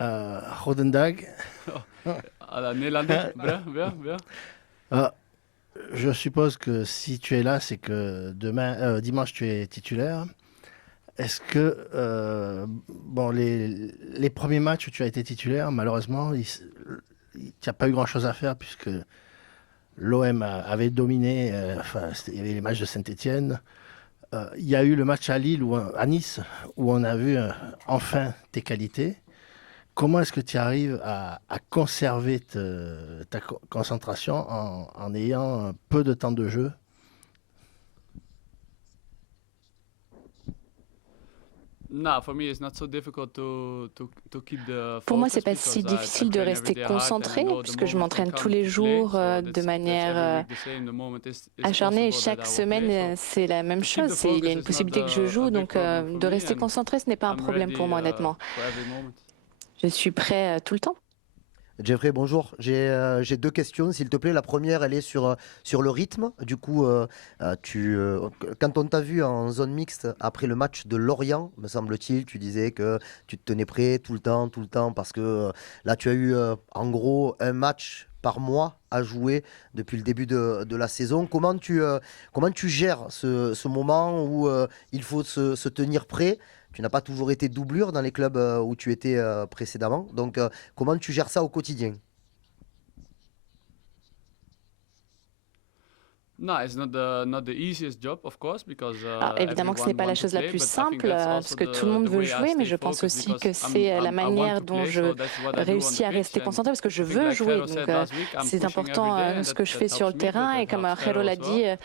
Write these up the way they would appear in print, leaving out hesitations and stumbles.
Rodendag. Néerlandais, bien, bien, bien. Euh, je suppose que si tu es là, c'est que dimanche, tu es titulaire. Est-ce que, bon, les premiers matchs où tu as été titulaire, malheureusement, tu n'as pas eu grand-chose à faire puisque l'OM avait dominé, il y avait les matchs de Saint-Étienne. Il y a eu le match à Lille, à Nice, où on a vu enfin tes qualités. Comment est-ce que tu arrives à conserver ta concentration en ayant peu de temps de jeu? No, for me it's not so difficult to keep the Pour moi, c'est focus pas si because I difficile de train every rester day hard and I concentré know the puisque je moment will m'entraîne tous come les to play. jours So de that's every manière week the same. The moment is acharnée et possible that chaque I will play. semaine, So c'est la même to keep chose. the Il y a focus une is not possibilité que je a joue, big donc problem for de me, rester and concentré, ce n'est pas un I'm problème pour ready moi, honnêtement. for every moment. Je suis prêt tout le temps. Jeffrey, bonjour. J'ai deux questions, s'il te plaît. La première, elle est sur le rythme. Du coup, quand on t'a vu en zone mixte après le match de Lorient, me semble-t-il, tu disais que tu te tenais prêt tout le temps, parce que là, tu as eu en gros un match par mois à jouer depuis le début de la saison. Comment tu gères ce moment où il faut se tenir prêt? Tu n'as pas toujours été doublure dans les clubs où tu étais précédemment. Donc, comment tu gères ça au quotidien? No, it's not the easiest job, of course, because Alors, évidemment que ce n'est everyone pas la want to chose la play, plus but I think simple, that's parce also que tout le monde the veut way I jouer, mais stay je pense focused aussi because que c'est la I want manière to dont play, je so that's what I do on réussis the à pitch. rester And concentré, parce que je I think, veux like jouer. Jero Donc, said last week, I'm c'est pushing important every day, and ce que je fais that sur helps le me, but terrain. Et it comme helps Jero Jero l'a as dit, well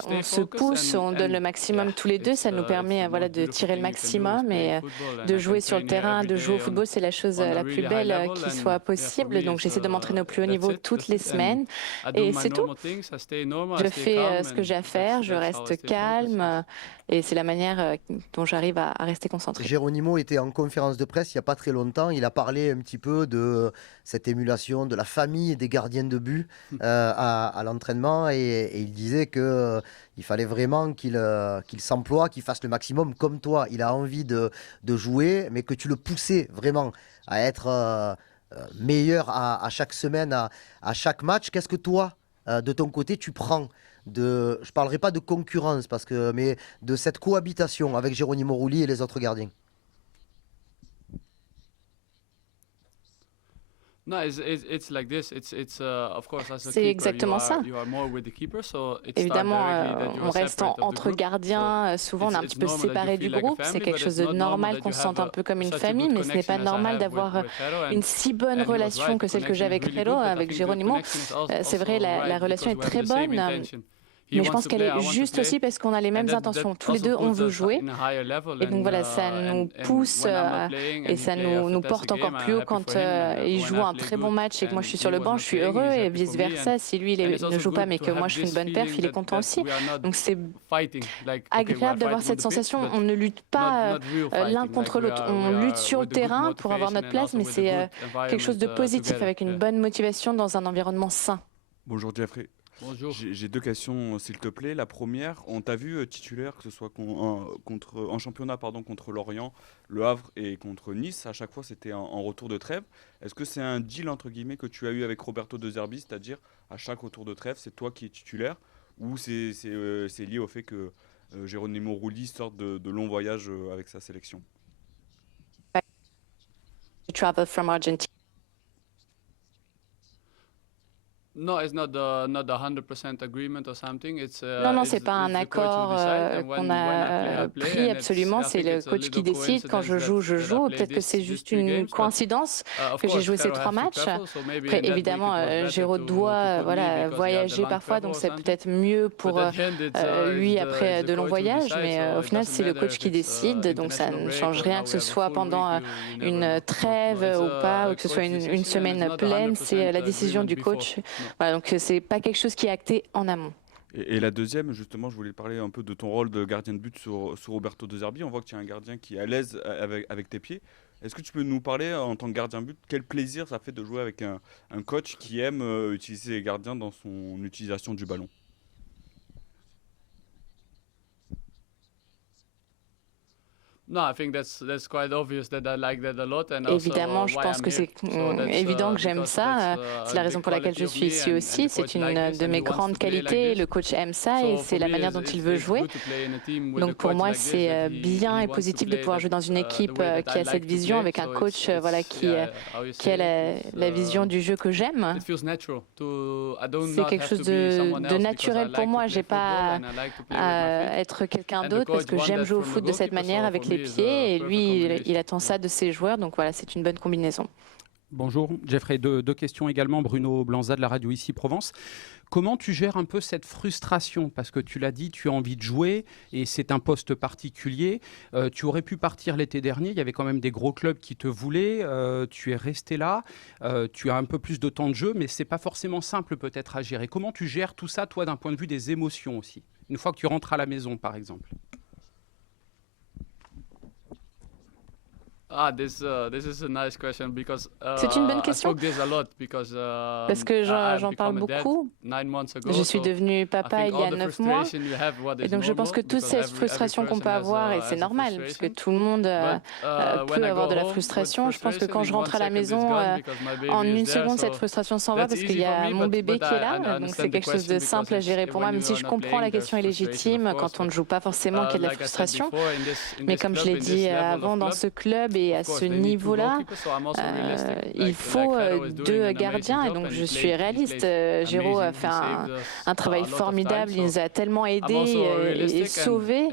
to on stay se focused. pousse, on donne le maximum tous les deux. Ça nous permet voilà, It's de the most tirer le beautiful thing you can do is maximum. playing Et football, and de I can jouer sur le train here terrain, every de jouer au day football, c'est la chose on a la plus really high belle level, qui and soit yeah, for possible. me Donc, it's j'essaie de m'entraîner au plus haut that's niveau it, toutes les and semaines. I do Et my c'est tout. normal things. I stay normal, I Je stay fais calm, ce que j'ai and à faire, je that's how I reste stay focused. calme, et c'est la manière dont j'arrive à rester concentré. Geronimo était en conférence de presse il n'y a pas très longtemps. Il a parlé un petit peu de cette émulation de la famille des gardiens de but à l'entraînement, et il disait que il fallait vraiment qu'il s'emploie, qu'il fasse le maximum comme toi. Il a envie de jouer, mais que tu le poussais vraiment à être meilleur à chaque semaine, à chaque match. Qu'est-ce que toi, de ton côté, tu prends je parlerai pas de concurrence, mais de cette cohabitation avec Geronimo Rulli et les autres gardiens? No, it's like this. It's of course as a C'est keeper exactement ça. you are more with the keeper, so it starts Évidemment, directly that you on are reste separate of the entre group. gardiens. So Souvent, on est un petit peu normal that you séparés du feel like a groupe. C'est family, quelque but chose it's de not normal normal that qu'on you se have sente un peu comme une such a famille, good mais ce n'est pas connection as I normal have d'avoir with Jero, une si bonne and he was relation right. que The celle que j'ai connection is avec really Jero, good, but I avec think the Geronimo. connection is C'est vrai, also la right relation because est we have très the same bonne. intention. He Mais je wants pense to qu'elle play, I est want to juste play, aussi parce qu'on a les and mêmes that intentions. Tous les also deux, on puts veut us jouer. in a higher level. Et donc voilà, ça nous pousse when I'm not playing et and he ça play a nous fantastic porte encore game, plus I'm haut happy quand for him, and il when joue I un play très bon good match et que moi and je suis he sur le was banc, not je suis playing, heureux he's et happy for me, vice-versa. Si lui and it's ne also joue pas good mais to que have moi je suis une this bonne perf, feeling il est content that aussi. we are not Donc c'est fighting like okay, we are agréable d'avoir fighting on cette the pitch, sensation. but On ne lutte pas not real l'un fighting. contre Like l'autre. On lutte sur le with a good terrain pour avoir motivation notre and place, also mais with a c'est good quelque chose de environment positif together. avec une Yeah. bonne motivation dans un environnement sain. Bonjour Jeffrey. Bonjour. J'ai deux questions s'il te plaît. La première, on t'a vu titulaire, que ce soit en championnat contre Lorient, Le Havre et contre Nice. À chaque fois, c'était en retour de trêve. Est-ce que c'est un deal entre guillemets que tu as eu avec Roberto De Zerbi, c'est-à-dire à chaque retour de trêve, c'est toi qui es titulaire, ou c'est lié au fait que Geronimo Rulli sorte de longs voyages avec sa sélection? Travel from Argentina. No, it's not the 100% agreement or something. Non, c'est pas un accord qu'on a pris absolument. C'est le coach qui décide. Quand je joue, je joue. Peut-être que c'est juste une coïncidence que j'ai joué ces 3 matchs. Après, évidemment, Géraud doit voyager parfois, donc c'est peut-être mieux pour lui après de longs voyages. Mais au final, c'est le coach qui décide, donc ça ne change rien que ce soit pendant une trêve ou pas, ou que ce soit une semaine pleine. C'est la décision du coach. Voilà, donc c'est pas quelque chose qui est acté en amont. Et la deuxième, justement, je voulais parler un peu de ton rôle de gardien de but sur Roberto De Zerbi. On voit que tu es un gardien qui est à l'aise avec tes pieds. Est-ce que tu peux nous parler en tant que gardien de but, quel plaisir ça fait de jouer avec un coach qui aime utiliser les gardiens dans son utilisation du ballon? Évidemment, je pense que c'est évident que j'aime ça. C'est la raison pour laquelle je suis ici aussi. C'est une de mes grandes qualités. Le coach aime ça et c'est la manière dont il veut jouer. Donc pour moi, c'est bien et positif de pouvoir jouer dans une équipe qui a cette vision, avec un coach qui a la vision du jeu que j'aime. C'est quelque chose de naturel pour moi. Je n'ai pas à être quelqu'un d'autre parce que j'aime jouer au foot de cette manière avec les pieds et lui, il attend ça de ses joueurs. Donc voilà, c'est une bonne combinaison. Bonjour, Jeffrey. Deux questions également. Bruno Blanza de la radio Ici Provence. Comment tu gères un peu cette frustration? Parce que tu l'as dit, tu as envie de jouer et c'est un poste particulier. Tu aurais pu partir l'été dernier, il y avait quand même des gros clubs qui te voulaient. Tu es resté là, tu as un peu plus de temps de jeu, mais ce n'est pas forcément simple peut-être à gérer. Comment tu gères tout ça, toi, d'un point de vue des émotions aussi? Une fois que tu rentres à la maison, par exemple. C'est une bonne question parce que j'en parle beaucoup. Je suis devenu papa il y a 9 mois et donc je pense que toute cette frustration qu'on peut avoir, et c'est normal parce que tout le monde peut avoir de la frustration. Je pense que quand je rentre à la maison, en une seconde, cette frustration s'en va parce qu'il y a mon bébé qui est là. Donc c'est quelque chose de simple à gérer pour moi, même si je comprends la question est légitime quand on ne joue pas forcément qu'il y a de la frustration. Mais comme je l'ai dit avant, dans ce club et à ce niveau-là, il faut 2 gardiens et donc je suis réaliste. Géraud a fait un travail formidable, il nous a tellement aidés et sauvés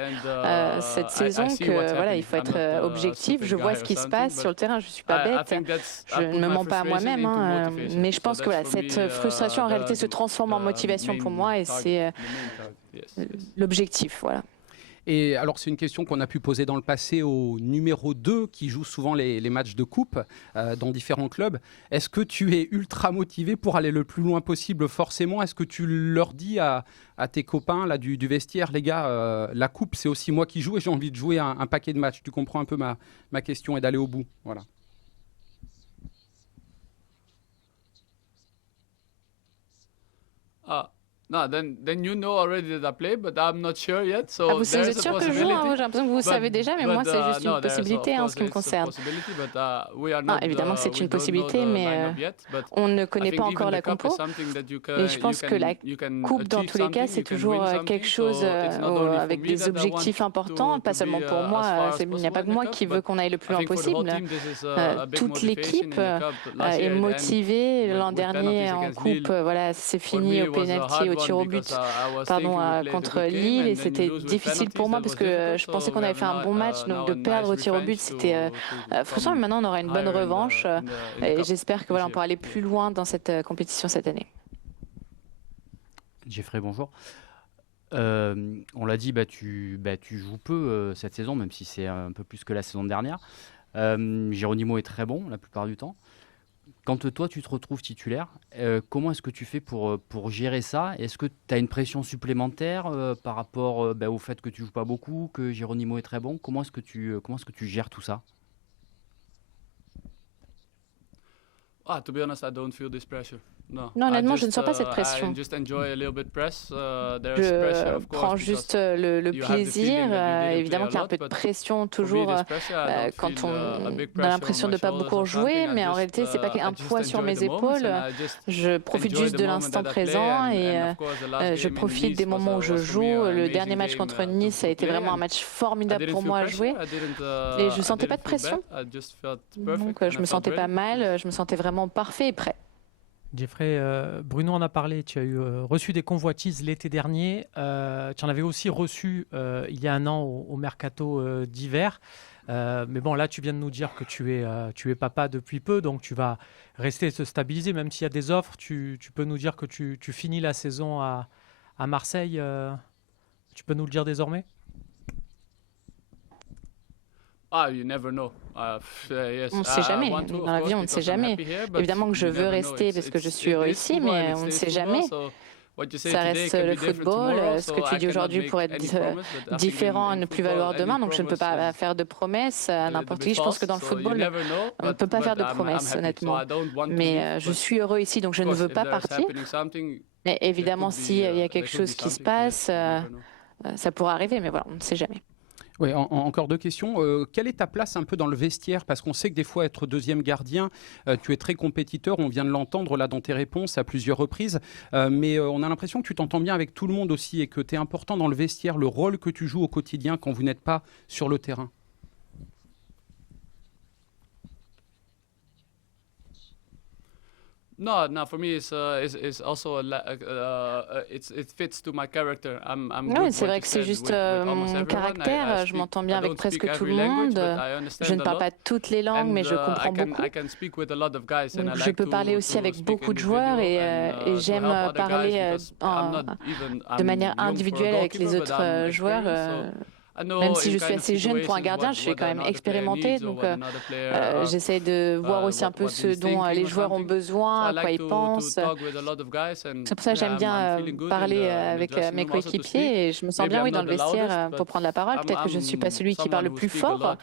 cette saison que voilà, il faut être objectif. Je vois ce qui se passe sur le terrain, je ne suis pas bête, je ne me mens pas à moi-même, mais je pense que voilà, cette frustration en réalité se transforme en motivation pour moi et c'est l'objectif. Voilà. Et alors, c'est une question qu'on a pu poser dans le passé au numéro 2 qui joue souvent les matchs de coupe dans différents clubs. Est-ce que tu es ultra motivé pour aller le plus loin possible forcément? Est-ce que tu leur dis à tes copains là, du vestiaire, les gars, la coupe, c'est aussi moi qui joue et j'ai envie de jouer un paquet de matchs? Tu comprends un peu ma question et d'aller au bout. Voilà. No, then you know already that I play, but I'm not sure yet. So vous êtes sûr que je joue? J'ai l'impression que vous savez déjà, mais moi c'est juste une possibilité en ce qui me concerne. Évidemment que c'est une possibilité, mais on ne connaît pas encore la compo. Et je pense que la coupe, dans tous les cas, c'est toujours quelque chose avec des objectifs importants, pas seulement pour moi. Il n'y a pas que moi qui veut qu'on aille le plus loin possible. Toute l'équipe est motivée. L'an dernier en coupe, voilà, c'est fini au pénalty, au tir au but contre Lille et c'était difficile pour moi parce que je pensais qu'on avait fait un bon match, donc de perdre au tir au but c'était frustrant, mais maintenant on aura une bonne revanche et j'espère que voilà, on pourra aller plus loin dans cette compétition cette année. Jeffrey, bonjour. On l'a dit, tu joues peu cette saison, même si c'est un peu plus que la saison dernière. Geronimo est très bon la plupart du temps. Quand toi, tu te retrouves titulaire, comment est-ce que tu fais pour gérer ça? Est-ce que tu as une pression supplémentaire par rapport au fait que tu ne joues pas beaucoup, que Geronimo est très bon? Comment est-ce que tu gères tout ça? To be honest, I don't feel this pressure. Non, honnêtement, je ne sens pas cette pression. Je prends juste le plaisir. Évidemment qu'il y a un peu de pression toujours quand on a l'impression de ne pas beaucoup jouer, mais en réalité, ce n'est pas un poids sur mes épaules. Je profite juste de l'instant présent et je profite des moments où je joue. Le dernier match contre Nice a été vraiment un match formidable pour moi à jouer et je ne sentais pas de pression. Donc, je me sentais pas mal, je me sentais vraiment parfait et prêt. Jeffrey, Bruno en a parlé, tu as reçu des convoitises l'été dernier, tu en avais aussi reçu il y a un an au mercato d'hiver, mais bon là tu viens de nous dire que tu es papa depuis peu, donc tu vas rester et te stabiliser, même s'il y a des offres, tu peux nous dire que tu finis la saison à Marseille, tu peux nous le dire désormais? You never know. On ne sait jamais. Dans la vie, on ne sait jamais. Évidemment que je veux rester parce que je suis heureux ici, mais on ne sait jamais. Ça reste le football. Ce que tu dis aujourd'hui pourrait être différent et ne plus valoir demain. Donc je ne peux pas faire de promesses à n'importe qui. Je pense que dans le football, on ne peut pas faire de promesses, honnêtement. Mais je suis heureux ici, donc je ne veux pas partir. Mais évidemment, s'il y a quelque chose qui se passe, ça pourra arriver. Mais voilà, on ne sait jamais. Oui, encore deux questions. Quelle est ta place un peu dans le vestiaire? Parce qu'on sait que des fois, être deuxième gardien, tu es très compétiteur. On vient de l'entendre là dans tes réponses à plusieurs reprises. Mais on a l'impression que tu t'entends bien avec tout le monde aussi et que tu es important dans le vestiaire, le rôle que tu joues au quotidien quand vous n'êtes pas sur le terrain. No, for me, it's also it fits to my character. Oui, c'est vrai que c'est juste mon caractère. Je m'entends bien avec presque tout le monde. Je ne parle pas toutes les langues, mais je comprends beaucoup. Donc, je peux parler aussi avec beaucoup de joueurs et j'aime parler de manière individuelle avec les autres joueurs. Même si je suis assez jeune pour un gardien, je suis quand même expérimenté, donc j'essaie de voir aussi un peu ce dont les joueurs ont besoin, à quoi ils pensent. C'est pour ça que j'aime bien parler avec mes coéquipiers et je me sens bien dans le vestiaire pour prendre la parole. Peut-être que je ne suis pas celui qui parle le plus fort,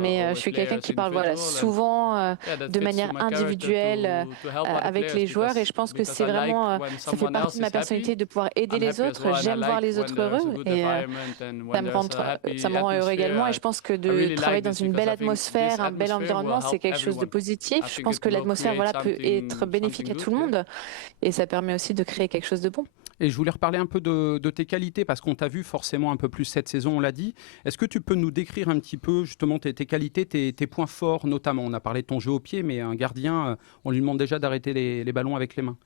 mais je suis quelqu'un qui parle souvent de manière individuelle avec les joueurs et je pense que c'est vraiment, ça fait partie de ma personnalité de pouvoir aider les autres. J'aime voir les autres heureux et ça me rend heureux également et je pense que de travailler dans une belle atmosphère, un bel environnement, c'est quelque chose de positif. Je pense que l'atmosphère peut être bénéfique à tout le monde et ça permet aussi de créer quelque chose de bon. Et je voulais reparler un peu de tes qualités parce qu'on t'a vu forcément un peu plus cette saison, on l'a dit. Est-ce que tu peux nous décrire un petit peu justement tes qualités, tes points forts notamment? On a parlé de ton jeu au pied, mais un gardien, on lui demande déjà d'arrêter les ballons avec les mains.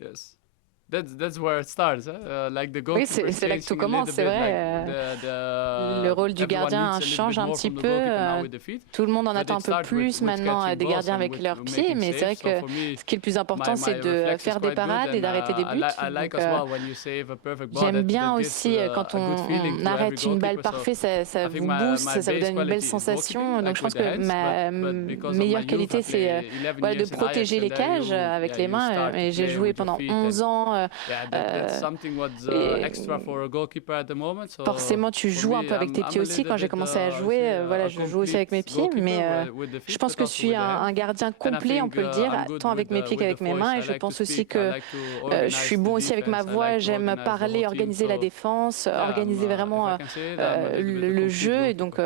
Yes. That's where it starts. Oui, c'est là que tout commence, c'est vrai. Le rôle du gardien change un petit peu. Tout le monde en attend un peu plus maintenant des gardiens avec leurs pieds, mais c'est vrai que ce qui est le plus important, c'est de faire des parades et d'arrêter des buts. J'aime bien aussi quand on arrête une balle parfaite, ça vous booste, ça vous donne une belle sensation. Donc je pense que ma meilleure qualité, c'est de protéger les cages avec les mains. Et j'ai joué pendant 11 ans. Forcément, tu joues un peu avec tes pieds aussi. Quand j'ai commencé à jouer, je joue aussi avec mes pieds, mais je pense que je suis un gardien complet, on peut le dire, tant avec mes pieds qu'avec mes mains. Et je pense aussi que je suis bon aussi avec ma voix. J'aime parler, organiser la défense, organiser vraiment le jeu. Et donc,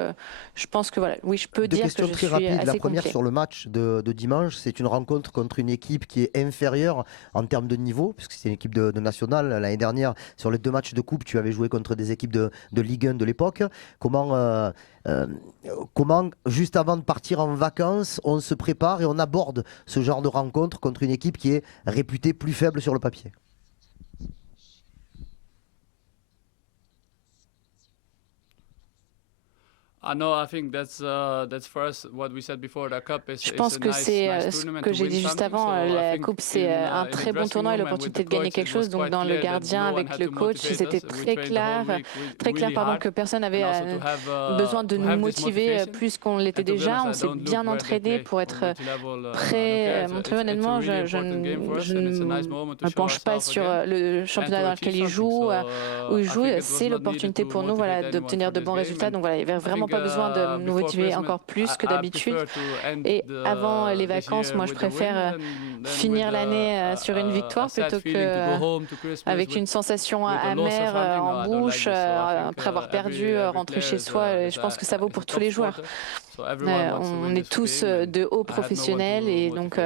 je pense que oui, je peux dire que je suis assez complet. La première sur le match de dimanche, c'est une rencontre contre une équipe qui est inférieure en termes de niveau, puisque c'est une équipe de nationale. L'année dernière, sur les 2 matchs de coupe, tu avais joué contre des équipes de Ligue 1 de l'époque. Comment, juste avant de partir en vacances, on se prépare et on aborde ce genre de rencontre contre une équipe qui est réputée plus faible sur le papier? Je pense que c'est ce que j'ai dit juste avant. La Coupe, c'est un très bon tournoi et l'opportunité de gagner quelque chose. Donc, dans le gardien, avec le coach, c'était très clair que personne n'avait besoin de nous motiver plus qu'on l'était déjà. On s'est bien entraîné pour être prêt. Honnêtement, je ne me penche pas sur le championnat dans lequel il joue, où il joue. C'est l'opportunité pour nous d'obtenir de bons résultats. Donc, il n'y avait vraiment pas besoin de nous motiver encore plus que d'habitude. Et avant les vacances, moi, je préfère finir l'année sur une victoire plutôt qu'avec une sensation amère en bouche, après avoir perdu, rentrer chez soi. Et je pense que ça vaut pour tous les joueurs. On est tous de hauts professionnels et donc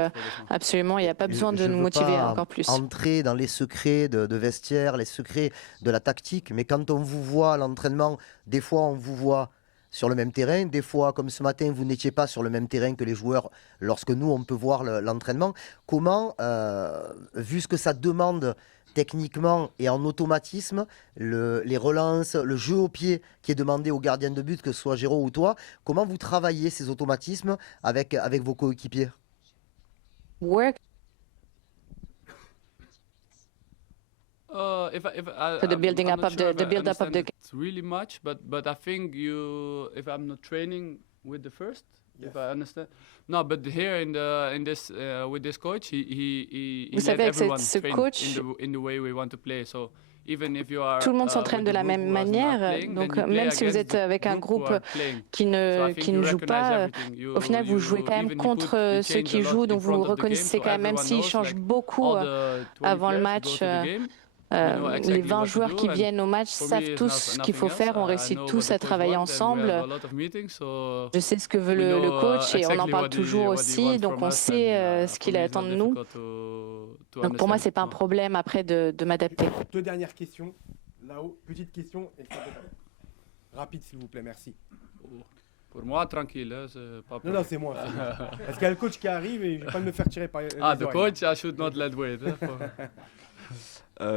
absolument, il n'y a pas besoin de nous motiver encore plus. Entrer dans les secrets de vestiaire, les secrets de la tactique, mais quand on vous voit à l'entraînement, des fois on vous voit sur le même terrain, des fois comme ce matin vous n'étiez pas sur le même terrain que les joueurs lorsque nous on peut voir l'entraînement. Comment, vu ce que ça demande techniquement et en automatisme, les relances, le jeu au pied qui est demandé aux gardiens de but, que ce soit Géraud ou toi, comment vous travaillez ces automatismes avec vos coéquipiers? For the building up of the build up of the game. Really much, but I think if I'm not training with the first, if I understand. No, but here in this with this coach, he let everyone train in the way we want to play. So tout le monde s'entraîne de la même manière, donc même si vous êtes avec un groupe qui ne joue pas, au final vous jouez quand même contre ceux qui jouent, donc vous reconnaissez quand même s'ils changent beaucoup avant le match. Les 20 joueurs qui viennent au match savent tous ce qu'il faut faire. On réussit tous à travailler ensemble. Je sais ce que veut le coach et on en parle toujours aussi. Donc on sait ce qu'il attend de nous. Donc pour moi, c'est pas un problème après de m'adapter. 2 dernières questions. Là-haut, petite question. Rapide, s'il vous plaît, merci. Pour moi, tranquille. Non, c'est moi. Parce qu'il y a le coach qui arrive et je ne vais pas me faire tirer par les oreilles. The coach, I should not let wait.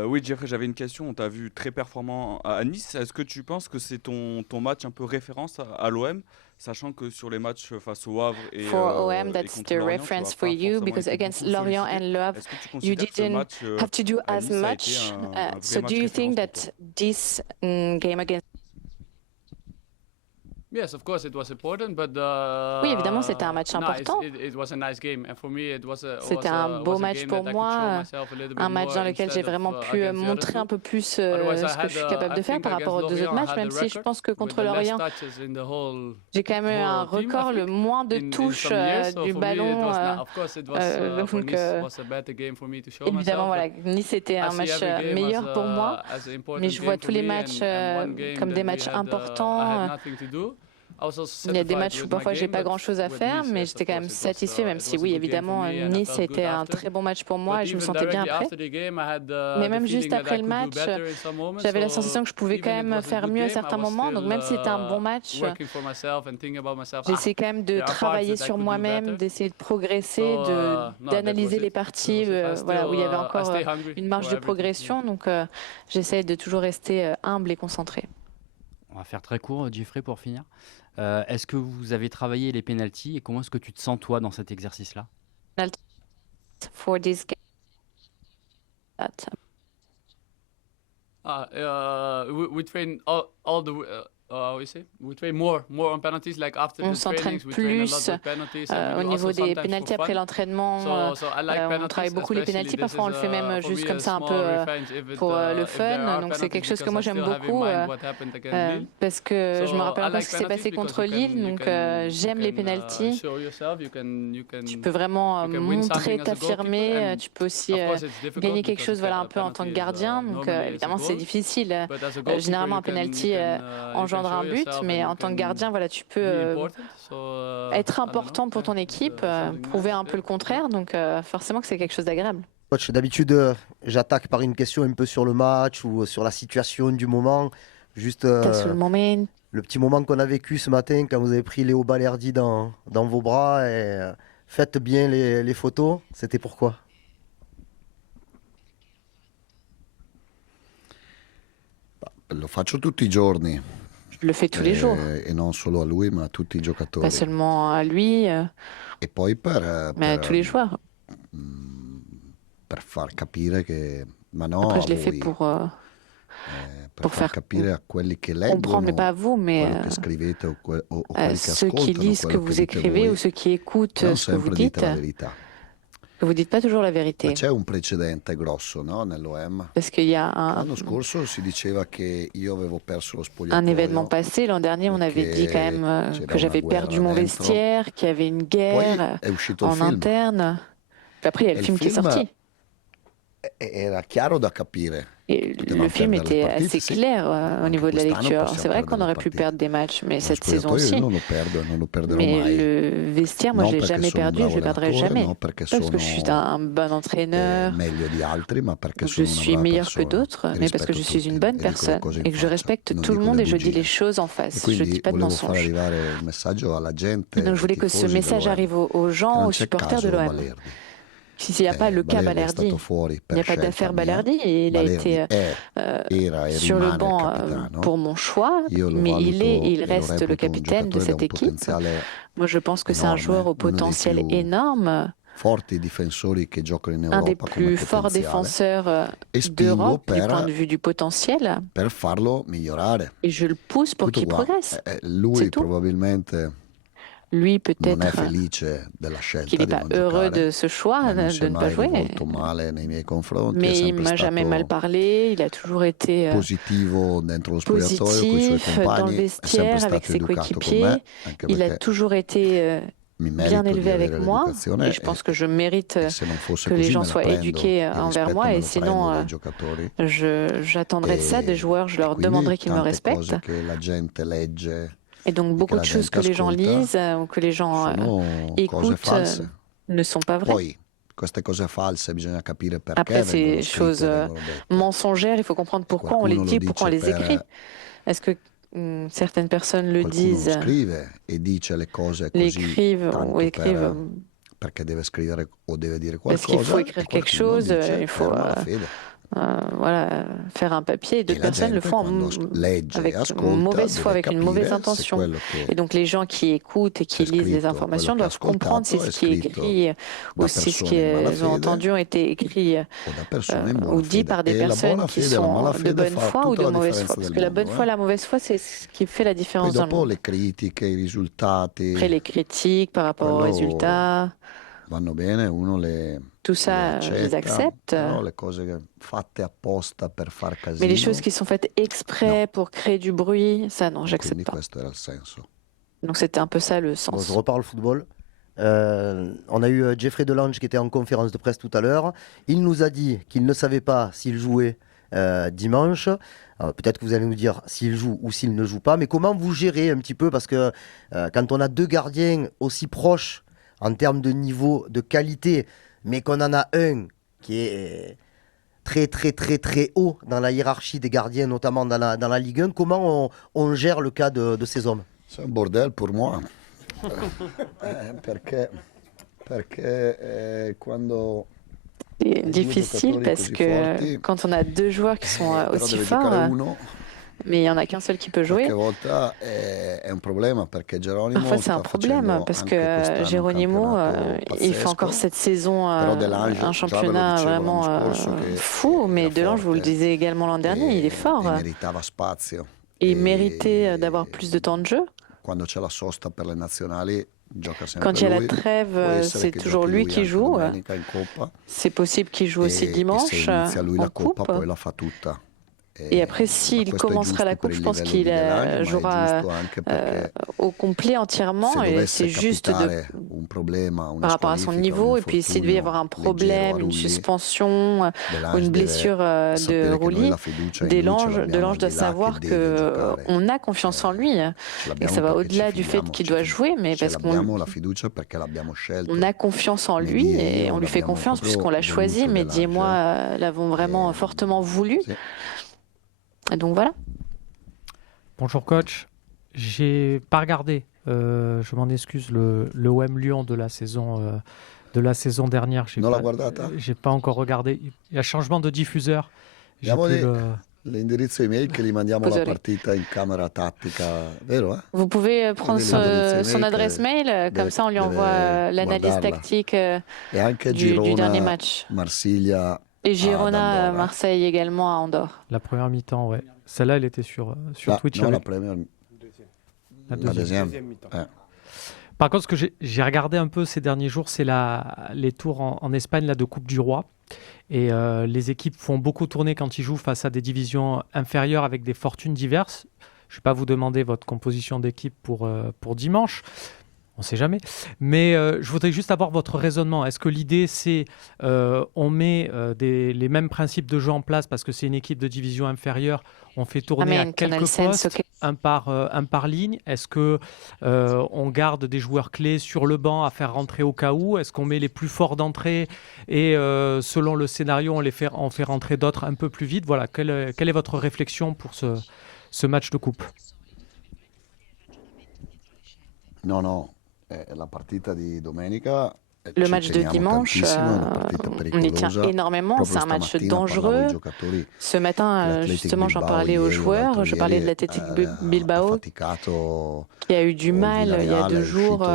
Oui, Jeffrey, j'avais une question. On t'a vu très performant à Nice. Est-ce que tu penses que c'est ton match un peu référence à l'OM, sachant que sur les matchs face au Havre et OM, that's the reference for you because against Lorient and Le Havre, you didn't have to do as much. So do you think that this game against Yes, of course, it was important, but oui, évidemment, c'était un match important. It was a nice game, and for me, it was c'était un beau match pour moi, un match dans lequel j'ai vraiment pu montrer un peu plus ce que je suis capable de faire par rapport aux 2 autres matchs, même si je pense que contre Lorient, j'ai quand même eu un record, le moins de touches du ballon. Donc, évidemment, voilà, Nice était un match meilleur pour moi, mais je vois tous les matchs comme des matchs importants. Il y a des matchs où parfois j'ai pas grand chose à faire, mais j'étais quand même satisfait, même si oui, évidemment, Nice a été un très bon match pour moi et je me sentais bien après. Mais même juste après le match, j'avais la sensation que je pouvais quand même faire mieux à certains moments. Donc même si c'était un bon match, j'essayais quand même de travailler sur moi-même, d'essayer de progresser, d'analyser les parties voilà, où il y avait encore une marge de progression. Donc j'essaie de toujours rester humble et concentré. On va faire très court, Jeffrey, pour finir. Est-ce que vous avez travaillé les pénaltys et comment est-ce que tu te sens, toi, dans cet exercice-là? For this game. We train all the we train more on penalties, like after on s'entraîne plus au niveau des pénaltys après l'entraînement. On travaille beaucoup les pénaltys, parfois on le fait même juste comme ça un peu pour le fun. Donc c'est quelque chose que moi j'aime beaucoup parce que je me rappelle encore ce qui s'est passé contre Lille. Donc j'aime les pénaltys. Tu peux vraiment montrer, t'affirmer. Tu peux aussi gagner quelque chose, voilà, un peu en tant que gardien. Donc évidemment c'est difficile. Généralement un pénalty engendre un but, mais en tant que gardien, voilà, tu peux être important pour ton équipe, prouver un peu le contraire, donc forcément que c'est quelque chose d'agréable. Coach, d'habitude, j'attaque par une question un peu sur le match ou sur la situation du moment. Juste le petit moment qu'on a vécu ce matin quand vous avez pris Léo Balerdi dans vos bras et faites bien les photos. C'était pourquoi? Lo faccio tutti i giorni. Je le fais tous les jours. Et non solo a lui, ma a tutti i giocatori. Pas seulement à lui, e poi mais à tous les joueurs. Per far capire che ma no, après, je l'ai fait pour faire capire a quelli che leggono, comprendre, mais pas à vous, mais à ceux qui lisent ce que vous écrivez ou ceux qui écoutent ce que vous dites. Vous dites pas toujours la vérité. C'è un precedente grosso, no, nell'OM. Parce qu'il y a l'anno scorso si diceva che io avevo perso lo spogliatoio. Un événement passé l'an dernier, on avait dit quand même que j'avais perdu mon vestiaire, qu'il y avait une guerre en interne. Après, il y a le film qui est sorti. Era chiaro da capire. Et le film était assez clair au niveau de la lecture. C'est vrai qu'on aurait pu perdre des matchs, mais cette saison aussi. Mais le vestiaire, moi, je ne l'ai jamais perdu, je ne le perdrai jamais. Pas parce que je suis un bon entraîneur, je suis meilleur que d'autres, mais parce que je suis une bonne personne et que je respecte tout le monde et je dis les choses en face. Je ne dis pas de mensonges. Donc je voulais que ce message arrive aux gens, aux supporters de l'OM. S'il n'y a pas le cas Balerdi, il n'y a pas d'affaire Balerdi, et il a été sur le banc pour mon choix, mais il reste le capitaine de cette équipe. Moi, je pense que c'est un joueur au potentiel énorme, un des plus forts défenseurs d'Europe du point de vue du potentiel, et je le pousse pour qu'il progresse. C'est tout. Lui, peut-être qu'il n'est pas heureux de ce choix, de ne pas jouer. Mais il ne m'a jamais mal parlé, il a toujours été positif dans le vestiaire avec ses coéquipiers. Il a toujours été bien élevé avec moi et je pense que je mérite que les gens soient éduqués envers moi et sinon j'attendrai de ça des joueurs, je leur demanderai qu'ils me respectent. Et donc beaucoup de choses que les gens lisent ou que les gens écoutent ne sont pas vraies. Après, ces choses mensongères, il faut comprendre pourquoi on les dit, pourquoi on les écrit. Est-ce que certaines personnes le disent, l'écrivent ou écrivent parce qu'il faut écrire quelque chose, il faut voilà, faire un papier, et d'autres personnes le font avec une mauvaise foi, avec une mauvaise intention. Et donc les gens qui écoutent et qui lisent les informations doivent comprendre si ce qui est écrit ou si ce qu'ils ont entendu ont été écrit ou dit par des personnes qui sont de bonne foi ou de mauvaise foi. Parce que la bonne foi et la mauvaise foi, c'est ce qui fait la différence dans le monde. Après les critiques par rapport aux résultats, tout ça, je les accepte. Mais les choses qui sont faites exprès pour créer du bruit, ça non, j'accepte pas. Donc c'était un peu ça le sens. Bon, je reparle football. On a eu Jeffrey Delange qui était en conférence de presse tout à l'heure. Il nous a dit qu'il ne savait pas s'il jouait dimanche. Peut-être que vous allez nous dire s'il joue ou s'il ne joue pas. Mais comment vous gérez un petit peu? Parce que quand on a deux gardiens aussi proches en termes de niveau, de qualité, mais qu'on en a un qui est très très très très haut dans la hiérarchie des gardiens, notamment dans la Ligue 1, comment on gère le cas de ces hommes? C'est un bordel pour moi. C'est difficile parce que quand on a deux joueurs qui sont aussi forts, mais il n'y en a qu'un seul qui peut jouer. Parfois, c'est un problème parce que Geronimo, il fait encore cette saison un championnat vraiment fou. Mais Delange, vous le disiez également l'an dernier, il est fort. Et il méritait d'avoir plus de temps de jeu. Quand il y a la trêve, c'est toujours lui qui joue. C'est possible qu'il joue aussi dimanche en coupe. Et après, s'il commencera la coupe, je pense qu'il jouera au complet entièrement. Et c'est juste par rapport à son niveau. Et puis, s'il devait y avoir un problème, une suspension ou une blessure de Rulli, Delange doit savoir qu'on a confiance en lui. Et ça va au-delà du fait qu'il doit jouer, mais parce qu'on a confiance en lui et on lui fait confiance puisqu'on l'a choisi. Mehdi et moi l'avons vraiment fortement voulu. Et donc voilà. Bonjour coach. J'ai pas regardé, je m'en excuse, le OM Lyon de la saison dernière. J'ai pas encore regardé. Il y a changement de diffuseur. L'indirizzo email che gli mandiamo la partita in camera tattica, vero? Vous pouvez prendre son adresse mail, comme ça on lui envoie l'analyse tactique du dernier match. Marsiglia. Et Girona, Marseille également à Andorre. La première mi-temps, ouais. Celle-là, elle était sur Twitch. Non, la deuxième. Par contre, ce que j'ai regardé un peu ces derniers jours, c'est les tours en Espagne là, de Coupe du Roi. Et les équipes font beaucoup tourner quand ils jouent face à des divisions inférieures avec des fortunes diverses. Je ne vais pas vous demander votre composition d'équipe pour dimanche. On ne sait jamais. Mais je voudrais juste avoir votre raisonnement. Est-ce que l'idée, c'est on met les mêmes principes de jeu en place parce que c'est une équipe de division inférieure, on fait tourner à quelques postes, un par ligne? Est-ce que on garde des joueurs clés sur le banc à faire rentrer au cas où? Est-ce qu'on met les plus forts d'entrée et selon le scénario, on fait rentrer d'autres un peu plus vite? Voilà, quelle est votre réflexion pour ce match de coupe? Non. La partita di domenica. Le match de dimanche, on y tient énormément. C'est un match dangereux. Ce matin, justement, j'en parlais aux joueurs. Je parlais de l'Athletic Bilbao qui a eu du mal il y a 2 jours.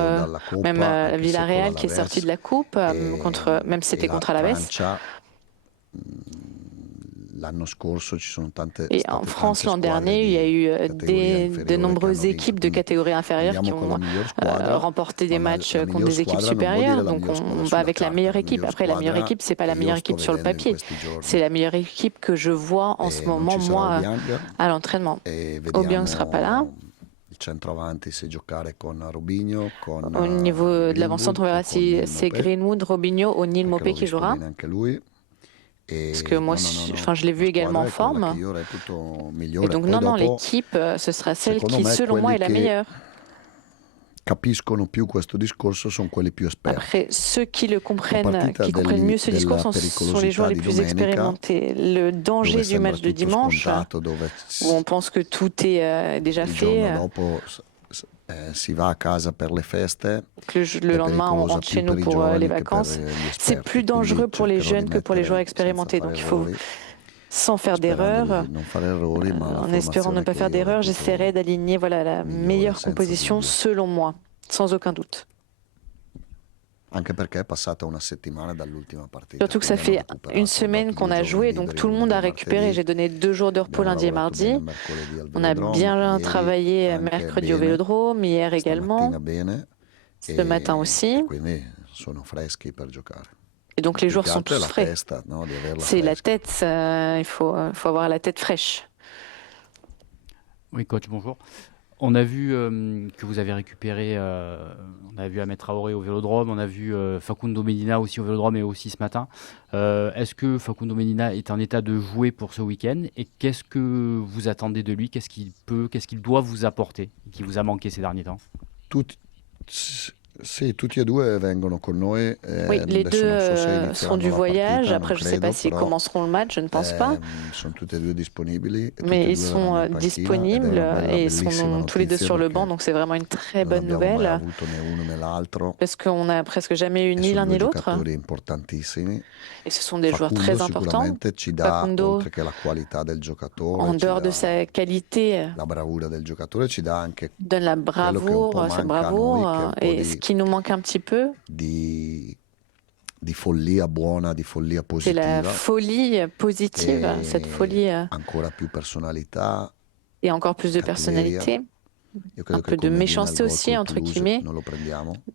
Même Villarreal qui est sorti de la coupe, même si c'était contre Alaves. Et en France, l'an dernier, il y a eu de nombreuses équipes de catégories inférieures qui ont remporté des matchs contre des équipes supérieures. Donc on va avec la meilleure équipe. Après, la meilleure équipe, c'est pas la meilleure équipe sur le papier. C'est la meilleure équipe que je vois en ce moment, moi, à l'entraînement. Obiang ne sera pas là. Au niveau de l'avant-centre, on verra si c'est Greenwood, Robinho ou Neal Maupay qui jouera. Parce que moi, je l'ai vu également en forme. Et donc, non, l'équipe, ce sera celle qui, selon moi, est la meilleure. Après, ceux qui le comprennent, qui comprennent mieux ce discours sont les joueurs les plus expérimentés. Le danger du match de dimanche, où on pense que tout est déjà fait, que le lendemain on rentre chez nous pour les vacances, c'est plus dangereux pour les jeunes que pour les joueurs expérimentés. Donc il faut, sans faire d'erreur, en espérant ne pas faire d'erreur, j'essaierai d'aligner la meilleure composition selon moi, sans aucun doute. Surtout que ça fait une semaine qu'on a joué, donc tout le monde a récupéré. J'ai donné 2 jours de repos lundi et mardi. On a bien travaillé mercredi au Vélodrome, hier également, ce matin aussi. Et donc les joueurs sont tous frais. C'est la tête, il faut avoir la tête fraîche. Oui, coach, bonjour. On a vu que vous avez récupéré, on a vu Ahmed Traoré au Vélodrome, on a vu Facundo Medina aussi au Vélodrome et aussi ce matin. Est-ce que Facundo Medina est en état de jouer pour ce week-end et qu'est-ce que vous attendez de lui? Qu'est-ce qu'il doit vous apporter, qui vous a manqué ces derniers temps? Tutti e due vengono con noi. Oui, les deux sont du voyage. Après, je ne sais pas s'ils commenceront le match, je ne pense pas. Mais ils sont disponibles et sont tous les deux sur le banc, donc c'est vraiment une très bonne nouvelle. Parce qu'on n'a presque jamais eu ni l'un ni l'autre. Et ce sont des joueurs très importants. Facundo, en dehors de sa qualité, donne la bravoure, sa bravoure, et ce qui nous manque un petit peu, c'est la folie positive, cette folie et encore plus de personnalité, un peu de méchanceté aussi, entre guillemets.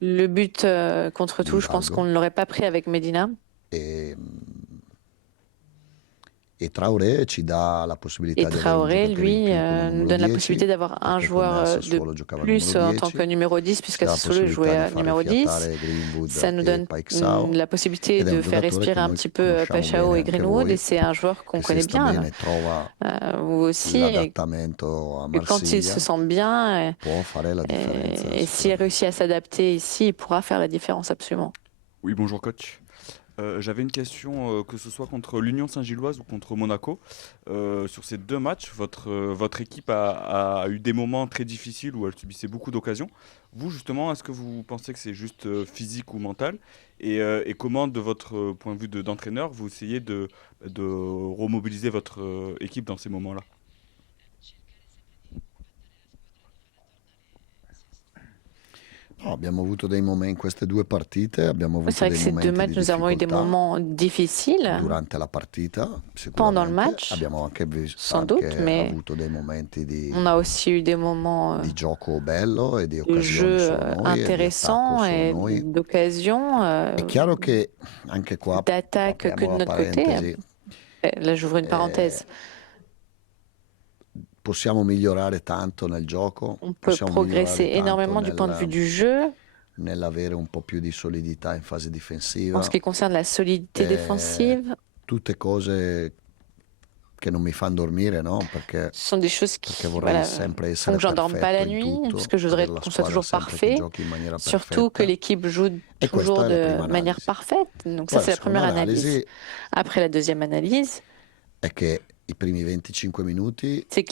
Le but contre Toulouse, je pense qu'on ne l'aurait pas pris avec Medina. Et Traoré, lui, nous donne la possibilité d'avoir un joueur de plus en tant que numéro 10, puisqu'à Sassuolo, il jouait numéro 10. Ça nous donne la possibilité de faire respirer un petit peu Paixão et Greenwood, et c'est un joueur qu'on connaît bien. Vous aussi, et quand il se sent bien, et s'il réussit à s'adapter ici, il pourra faire la différence absolument. Oui, bonjour coach. J'avais une question, que ce soit contre l'Union Saint-Gilloise ou contre Monaco. Sur ces 2 matchs, votre équipe a eu des moments très difficiles où elle subissait beaucoup d'occasions. Vous, justement, est-ce que vous pensez que c'est juste physique ou mental et comment, de votre point de vue d'entraîneur, vous essayez de remobiliser votre équipe dans ces moments-là? No, abbiamo avuto dei momenti in queste 2 partite, abbiamo avuto c'est vrai que ces 2 matchs, nous avons eu des moments difficiles durante la partita, pendant le match, abbiamo anche sans doute, mais avuto dei momenti on a aussi eu des moments di gioco bello e di de jeu intéressant et d'occasion, d'attaque que de notre côté. Là, j'ouvre une parenthèse. Possiamo migliorare tanto nel gioco. On peut progresser énormément du point de vue du jeu. Nell'avere un po' più di solidità in fase difensiva. En ce qui concerne la solidité défensive. Tutte cose che non mi fanno dormire, no? Perché ce sont des choses qui font que j'en dorme pas la nuit, parce que je voudrais qu'on soit toujours parfait, surtout que l'équipe joue toujours de manière parfaite. Donc ça, c'est la première analyse. Après, la deuxième analyse, c'est que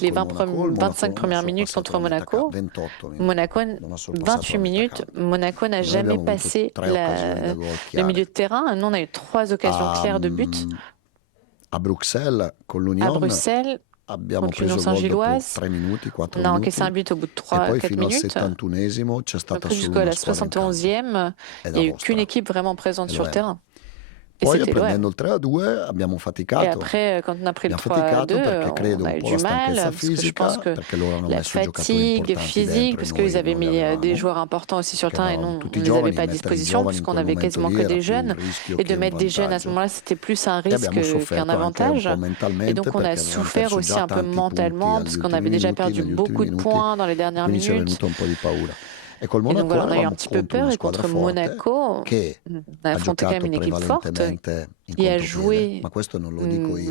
les 25 premières minutes contre Monaco, 28 minutes, Monaco n'a jamais passé le milieu de terrain. Nous, on a eu 3 occasions claires de but. À Bruxelles, contre l'Union Saint-Gilloise, on a encaissé un but au bout de 3-4 minutes. Jusqu'à la 71e, il n'y a eu qu'une équipe vraiment présente sur le terrain. Poi prendendo il 3-2 abbiamo faticato. Et après, quand on a pris le 3-2, on a eu du mal, parce que je pense que la fatigue physique, parce qu'ils avaient mis des joueurs importants aussi sur le terrain et non, on ne les avait pas à disposition, puisqu'on avait quasiment que des jeunes. Et de mettre des jeunes à ce moment-là, c'était plus un risque qu'un avantage. Et donc on a souffert aussi un peu mentalement, parce qu'on avait déjà perdu beaucoup de points dans les dernières minutes. Et col donc Monaco voilà, on a eu un petit peu peur, et contre Monaco, on a affronté quand même une équipe forte qui a joué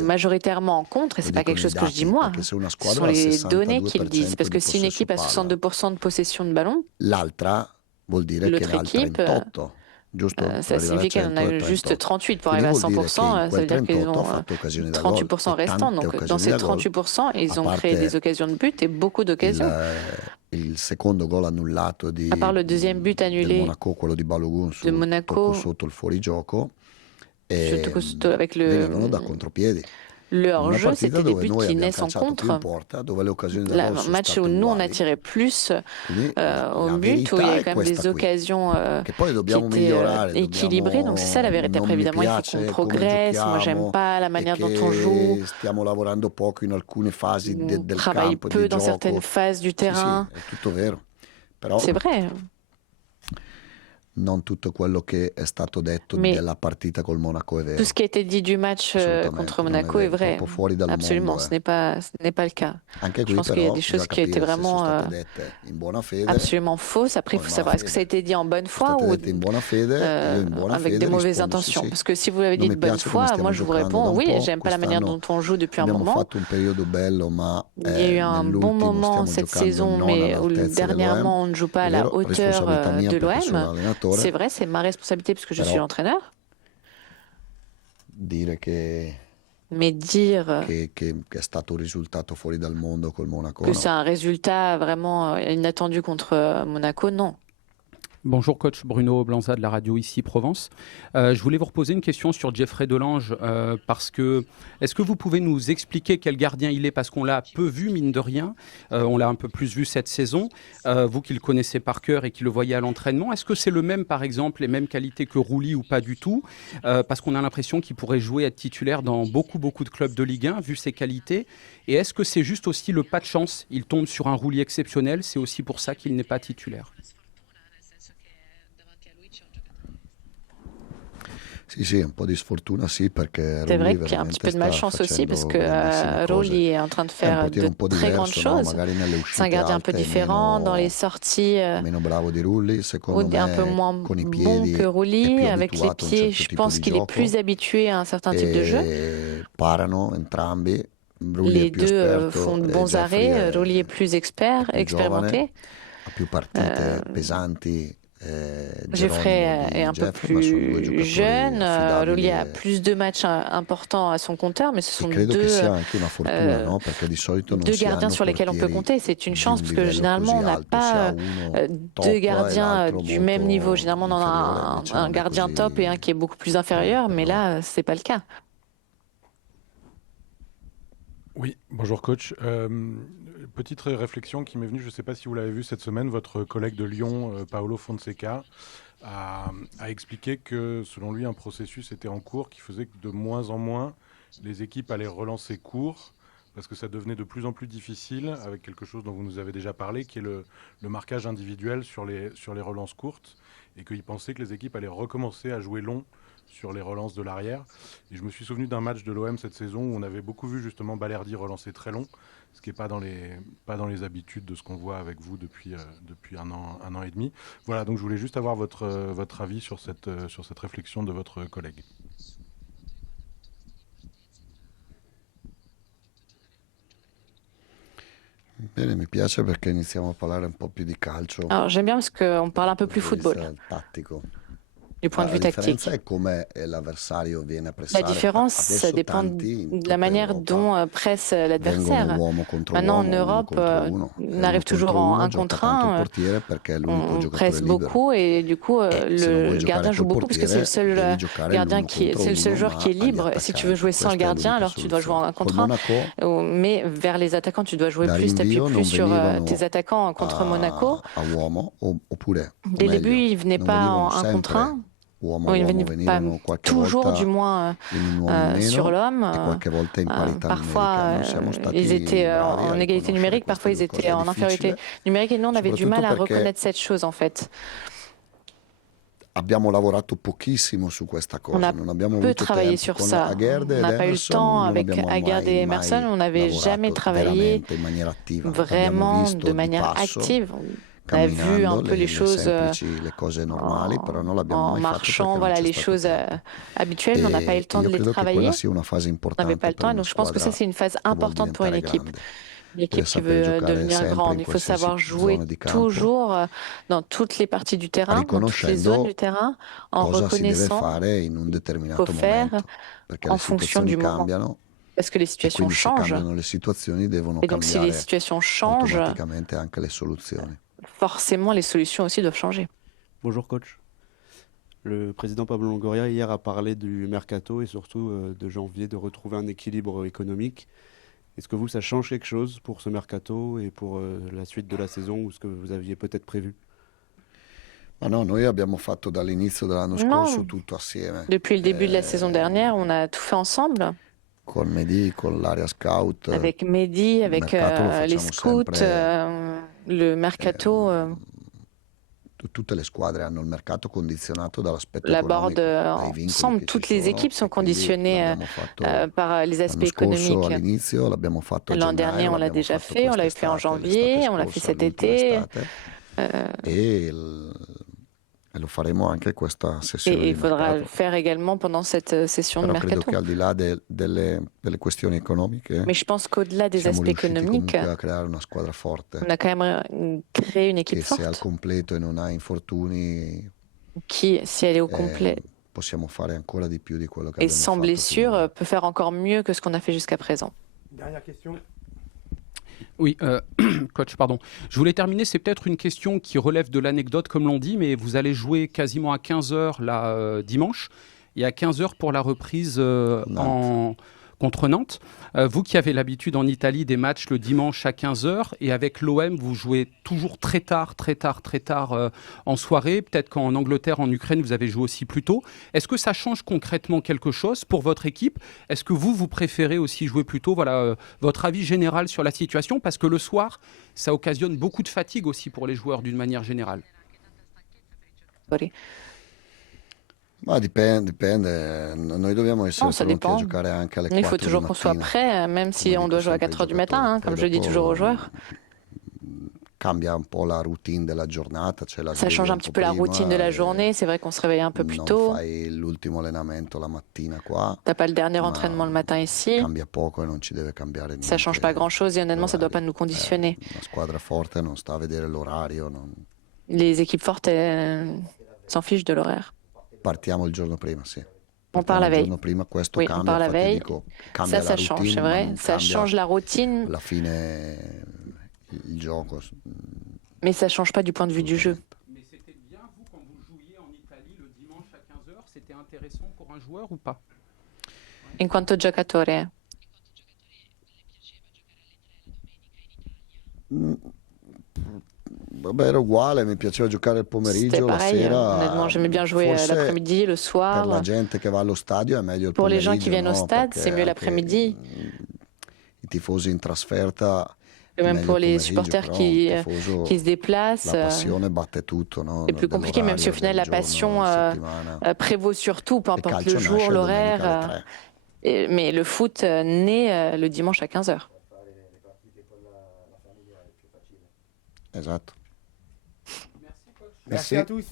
majoritairement en contre, et c'est pas quelque chose que je dis moi, ce sont les données qui le disent, parce que si une équipe a 62% de possession de ballon, l'autre équipe, ça signifie qu'elle en a juste 38 pour arriver à 100%, ça veut dire qu'ils ont 38% restants, donc dans ces 38%, ils ont créé des occasions de but et beaucoup d'occasions. À part le deuxième but annulé de Monaco, surtout avec le hors-jeu, c'était des buts qui naissent en contre. Un match où nous, on a tiré plus au but, où il y avait quand même des occasions qui étaient équilibrées. Donc c'est ça la vérité. Après, évidemment, il faut qu'on progresse. Moi, j'aime pas la manière dont on joue. On travaille peu dans certaines phases du terrain. C'est vrai. Non tutto quello che è stato detto della partita col Monaco è vero. Tout ce qui a été dit du match contre Monaco est vrai. Absolument, ce n'est pas le cas. Je pense qu'il y a des choses qui étaient vraiment absolument fausses. Après, il faut savoir, est-ce que ça a été dit en bonne foi ou avec des mauvaises intentions? Parce que si vous l'avez dit de bonne foi, moi je vous réponds oui, j'aime pas la manière dont on joue depuis un moment. Il y a eu un bon moment cette saison, mais où dernièrement on ne joue pas à la hauteur de l'OM. C'est vrai, c'est ma responsabilité parce que je suis l'entraîneur. Mais dire que c'est un résultat vraiment inattendu contre Monaco, non. Bonjour coach, Bruno Blanza de la radio ici Provence. Je voulais vous reposer une question sur Jeffrey Delange parce que est-ce que vous pouvez nous expliquer quel gardien il est, parce qu'on l'a peu vu mine de rien, on l'a un peu plus vu cette saison, vous qui le connaissez par cœur et qui le voyez à l'entraînement, est-ce que c'est le même par exemple, les mêmes qualités que Rouli ou pas du tout, parce qu'on a l'impression qu'il pourrait jouer, être titulaire dans beaucoup de clubs de Ligue 1 vu ses qualités, et est-ce que c'est juste aussi le pas de chance, il tombe sur un Rouli exceptionnel, c'est aussi pour ça qu'il n'est pas titulaire? C'est vrai qu'il y a un petit peu de malchance aussi parce que Rouli est en train de faire de très grandes choses. C'est un gardien un peu différent dans les sorties, un peu moins bon que Rouli. Avec les pieds, je pense qu'il est plus habitué à un certain type de jeu. Les deux font de bons arrêts. Rouli est plus expérimenté. Jeffrey est un peu plus jeune, Rouli a plus de matchs importants à son compteur, mais ce sont deux gardiens sur lesquels on peut compter. C'est une chance parce que généralement on n'a pas deux gardiens du même niveau. Généralement on en a un gardien top et un qui est beaucoup plus inférieur, mais là c'est pas le cas. Oui, bonjour coach. Petite réflexion qui m'est venue, je ne sais pas si vous l'avez vu cette semaine, votre collègue de Lyon, Paolo Fonseca, a expliqué que selon lui un processus était en cours qui faisait que de moins en moins les équipes allaient relancer court parce que ça devenait de plus en plus difficile avec quelque chose dont vous nous avez déjà parlé, qui est le marquage individuel sur les relances courtes, et qu'il pensait que les équipes allaient recommencer à jouer long sur les relances de l'arrière. Et je me suis souvenu d'un match de l'OM cette saison où on avait beaucoup vu justement Balerdi relancer très long, ce qui n'est pas dans les habitudes de ce qu'on voit avec vous depuis un an et demi. Voilà, donc je voulais juste avoir votre avis sur cette réflexion de votre collègue. Bene, mi piace perché iniziamo a parlare un po' più di calcio. Alors, j'aime bien parce qu'on parle un peu plus football. Du point de vue tactique. La différence, ça dépend de la manière dont presse l'adversaire. Maintenant, en Europe, on arrive toujours en 1 contre 1, on presse beaucoup et du coup, le gardien joue beaucoup parce que c'est le seul c'est le seul joueur qui est libre. Si tu veux jouer sans le gardien, alors tu dois jouer en 1 contre 1. Mais vers les attaquants, tu dois jouer plus, t'appuies plus sur tes attaquants contre Monaco. Dès le début, il ne venait pas en 1 contre 1. uomo il ne uomo venait pas venivano qualche toujours, volta du moins, in un uomo in sur meno l'homme. e qualche volta in parità Parfois, numerica. Noi siamo stati ils étaient bravi a en égalité riconoscere numérique, parfois queste ils due étaient cose en infériorité difficili, numérique, et nous, on avait du mal à soprattutto perché reconnaître cette chose, en fait. abbiamo lavorato pochissimo su questa On cosa, a non abbiamo peu avuto travaillé tempo. sur Con ça. Agerde On ed n'a pas eu le Emerson temps non avec abbiamo Agard et Emerson, on n'avait jamais lavorato travaillé veramente in maniera attiva. Abbiamo vraiment visto de di manière passo, active. On a vu un camminando, peu les choses semplici, le cose normali, però non l'abbiamo en mai fatto marchant, perché non voilà, c'è les stato choses tempo. habituelles, mais on n'a pas eu le temps de Io les credo che travailler. quella sia una fase On n'avait importante pas le per temps, et una donc je pense que ça, squadra c'est une phase che vuol importante pour une diventare équipe. grande. Une équipe qui saper veut giocare devenir sempre grande. in Il faut qualsiasi savoir jouer zona di campo, toujours dans toutes les parties du terrain, dans toutes les zones du terrain, en cosa si deve reconnaissant fare in un ce qu'il determinato faut faire momento, perché en le fonction du situazioni moment. cambiano Parce que les e situations quindi se changent. cambiano le situazioni devono Et donc, si les cambiare situations changent, automaticamente anche le soluzioni. forcément, les solutions aussi doivent changer. Bonjour coach. Le président Pablo Longoria hier a parlé du mercato et surtout de janvier, de retrouver un équilibre économique. Est-ce que vous, ça change quelque chose pour ce mercato et pour la suite de la saison ou ce que vous aviez peut-être prévu? Ma no, noi abbiamo fatto dall'inizio dell'anno scorso tutto assieme. Depuis le début de la saison dernière, on a tout fait ensemble. Con Mehdi, con l'area scout. Avec Mehdi, avec les scouts, le mercato. Tutte le squadre hanno il mercato condizionato dall'aspetto La economico, board, dai vincoli ensemble, che toutes ci les sono, équipes sont e quindi conditionnées l'abbiamo fatto par les aspects l'anno scorso économiques. all'inizio, l'abbiamo fatto a L'an gennaio, dernier, on l'a l'abbiamo déjà fatto fait, on l'avait fait en quest'estate, janvier, l'estate on l'a fait scorsa, cet l'ultima été. estate, e lo faremo anche questa sessione Et di il faudra le mercato. faire également pendant cette session de Però credo mercato. che al di là delle questioni economiche Mais je pense qu'au-delà des siamo aspects riusciti économiques, comunque a creare una squadra forte on a quand même créé une équipe che se è al forte completo e non ha infortuni qui, si elle est au complet possiamo fare ancora di più di quello che et abbiamo sans fatto blessure, finora. peut faire encore mieux que ce qu'on a fait jusqu'à présent. Dernière question. Oui, coach, pardon. Je voulais terminer, c'est peut-être une question qui relève de l'anecdote, comme l'on dit, mais vous allez jouer quasiment à 15h là, dimanche, et à 15h pour la reprise contre Nantes. Vous qui avez l'habitude en Italie des matchs le dimanche à 15h, et avec l'OM, vous jouez toujours très tard en soirée. Peut-être qu'en Angleterre, en Ukraine, vous avez joué aussi plus tôt. Est-ce que ça change concrètement quelque chose pour votre équipe? Est-ce que vous préférez aussi jouer plus tôt? Voilà, votre avis général sur la situation, parce que le soir, ça occasionne beaucoup de fatigue aussi pour les joueurs d'une manière générale. Ma dipende. Noi dobbiamo essere ça pronti a dépend. giocare anche alle 4 Il faut di toujours qu'on soit mattina. prêt, même si on doit jouer à 4 heures du matin, hein, comme je le dis toujours aux joueurs. Cambia un po' la routine della giornata, c'è la Ça sveglia change un un petit po' peu la prima, routine de la journée. C'est vrai qu'on se réveille un peu plus non tôt. fai l'ultimo allenamento la mattina qua, T'as pas le dernier ma entraînement le matin ici. cambia poco e non ci deve cambiare niente. Ça change pas grand-chose et honnêtement, ça doit pas nous conditionner. Una squadra forte non sta a vedere l'orario, Les équipes fortes, elles s'en fichent de l'horaire. partiamo il giorno prima, sì. On part la Il veille. giorno prima, questo Oui, on cambia, part la infatti veille. dico, cambia Ça la change, routine, c'est ma vrai. non Ça cambia change la routine, alla fine il gioco. mais ça change pas du point de vue du jeu. Mais c'était bien, vous, quand vous jouiez en Italie le dimanche à 15h, c'était intéressant pour un joueur ou pas? In quanto giocatore, Vabbè, era uguale, mi piaceva giocare il c'était pomeriggio, la pareil. sera. Honnêtement, j'aimais bien jouer Forse l'après-midi, le per la soir. gente che va allo stadio è meglio il Pour les pomeriggio, gens qui viennent au no? stade, Perché c'est mieux anche l'après-midi. I tifosi in trasferta Et è même meglio pour il les pomeriggio, supporters però qui un tifoso, se déplacent, la passione batte tutto, no? c'est plus compliqué, même si au final la del giorno, passion della settimana. prévaut surtout, peu Il importe calcio le jour, nasce domenica alle l'horaire. 3. Mais le foot naît le dimanche à 15h. Esatto. Merci à tous.